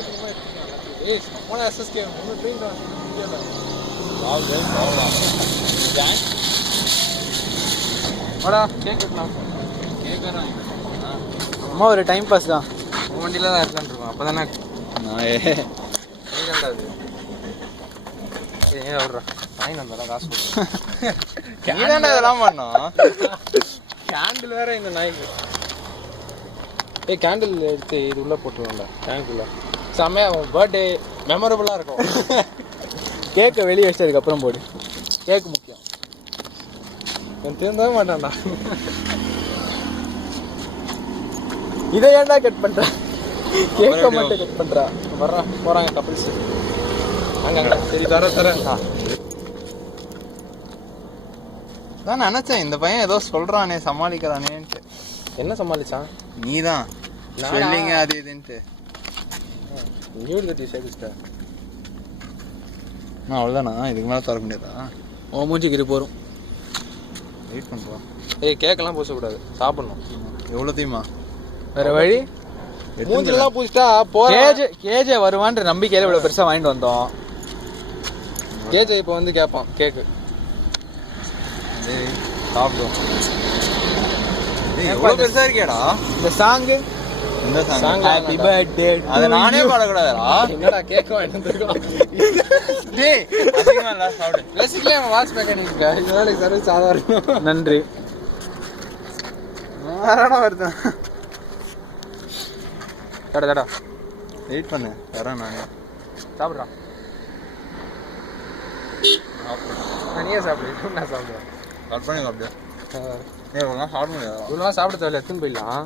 எடுக்கணுமா எடுத்துக்கலாம். ஏய் நம்மள எஸ்எஸ்கே மூணு ட்ரெயின் தான் இந்தியால. வாடா கேக் வெட்டலாம். கேக் வேணும். அம்மா ஒரு டைம் பாஸ் தான். உன் வண்டியில தான் எடுத்துட்டு இருக்கோம். அப்பதானே நான் நீதான்டா அது. ஏய் வர்றா. வாங்கி வந்தடா காசு போடு. நீதான்டா இதெல்லாம் பண்ணோம். கேண்டில் வேற இந்த நாய்க்கு. ஏய் கேண்டில் எடுத்து இது உள்ள போட்டுருவோம்டா. டேங்க்குள்ள. செம்மையா பர்த்டே மெமரபிளா இருக்கும். கேக்கை வெளியே வச்சதுக்கு அப்புறம் போடு. கேக் முக்கியம். நான் திருந்தவே மாட்டான்டா. இதை ஏன்டா கட் பண்ற? கேக்கை மட்டும் கட் பண்றா. வர்றா போறாங்க கப்பிள்ஸ். அங்க சரி தரேன். நான் நினைச்சேன் இந்த பையன் ஏதோ சொல்றானே சமாளிக்கிறானேன்ட்டு. என்ன சமாளிச்சான்? நீதான் ஸ்வெல்லிங் அது இதுன்ட்டு. நியூ கட்டி சேவிஸ்டா. நான் அவ்வளோதானா? இதுக்கு மேலே தர முடியாதா? ஓ மூஞ்சிக்கு இது போகிறோம். வெயிட் பண்ணுறோம். ஏய் கேக்கெல்லாம் பூசக்கூடாது, சாப்பிட்ணும். எவ்வளோ தீமா? வேறு வழி? மூஞ்சிலாம் பூசிட்டா போகிறேன். கேஜே வருவான்ற நம்பிக்கையில் இவ்வளோ பெருசாக வாங்கிட்டு வந்தோம். கேஜே இப்போ வந்து கேட்பான் கேக்கு. சாப்பிடுவோம். எவ்வளோ பெருசாக இருக்கேடா இந்த சாங்கு. இந்த சாங் ஹாப்பி பர்த்டே. அதை நானே பாடக்கூடாதுடா. என்னடா கேக் வாங்கிட்டு வந்துருக்கோம். டேய் அதிகமாக இல்லை சாப்பிடு. பேசிக்கலி அவன் வாட்ச் மெக்கானிக். இதனால சர்வீஸ் சாதாரணம். நன்றி. வேறடா வருது. தடா வெயிட் பண்ணு வரேன் நான். சாப்பிட்றான். நீயே சாப்பிடு. நான் சாப்பிடுவேன். கட் பண்ணி சாப்பிடு. ஏன் இவ்வளோ சாப்பிட முடியாதா? இவ்வளோ சாப்பிட தேவையில்ல, எடுத்துன்னு போயிடலாம்.